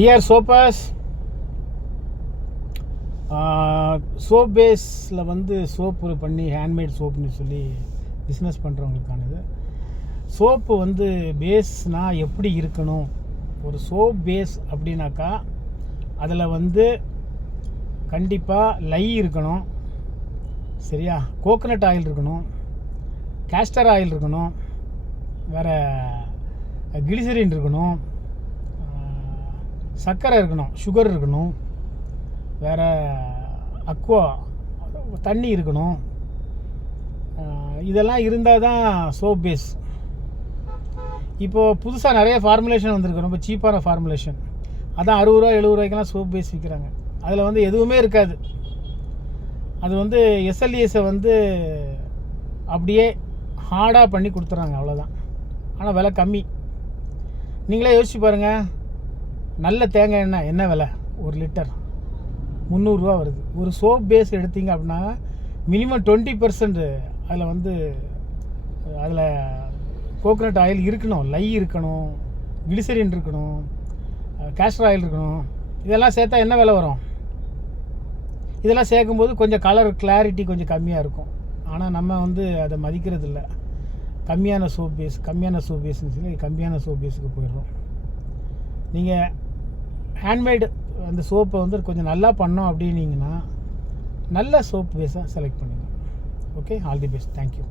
Dear சோப்பர்ஸ், soap பேஸில் வந்து soap பண்ணி ஹேண்ட்மேட் சோப்புன்னு சொல்லி பிஸ்னஸ் பண்ணுறவங்களுக்கானது. சோப்பு வந்து பேஸ்னால் எப்படி இருக்கணும்? ஒரு சோப் பேஸ் அப்படின்னாக்கா அதில் வந்து கண்டிப்பாக லை இருக்கணும், சரியா? கோகனட் ஆயில் இருக்கணும், கேஸ்டர் ஆயில் இருக்கணும், வேறு கிளிசரின் இருக்கணும், சர்க்கரை இருக்கணும், சுகர் இருக்கணும், வேறு அக்வா தண்ணி இருக்கணும். இதெல்லாம் இருந்தால் தான் சோப் பேஸ். இப்போது புதுசாக நிறைய ஃபார்முலேஷன் வந்திருக்கு, ரொம்ப சீப்பான ஃபார்முலேஷன். அதான் 60 ரூபா 70 ரூபாய்க்கெல்லாம் சோப் பேஸ் விற்கிறாங்க. அதில் வந்து எதுவுமே இருக்காது. அது வந்து எஸ்எல்இஎஸை வந்து அப்படியே ஹார்டாக பண்ணி கொடுத்துட்றாங்க, அவ்வளோதான். ஆனால் விலை கம்மி. நீங்களே யோசிச்சு பாருங்கள், நல்ல தேங்காய் எண்ணெய் என்ன விலை? 1 லிட்டர் 300 ரூபா வருது. ஒரு சோப் பேஸ் எடுத்தீங்க அப்படின்னா மினிமம் 20% அதில் வந்து அதில் கோகனட் ஆயில் இருக்கணும், லை இருக்கணும், கிளிசரின் இருக்கணும், கேஸ்டர் ஆயில் இருக்கணும். இதெல்லாம் சேர்த்தா என்ன விலை வரும்? இதெல்லாம் சேர்க்கும்போது கொஞ்சம் கலர் கிளாரிட்டி கொஞ்சம் கம்மியாக இருக்கும். ஆனால் நம்ம வந்து அதை மதிக்கிறது இல்லை. கம்மியான சோப் பேஸ்ன்னு சொல்லி கம்மியான சோப் பேஸுக்கு போயிடுறோம். நீங்கள் ஹேண்ட்மேடு அந்த சோப்பை வந்து கொஞ்சம் நல்லா பண்ணோம் அப்படின்னீங்கன்னா நல்ல சோப் பேஸாக செலக்ட் பண்ணுங்கள். Okay, all the best. Thank you.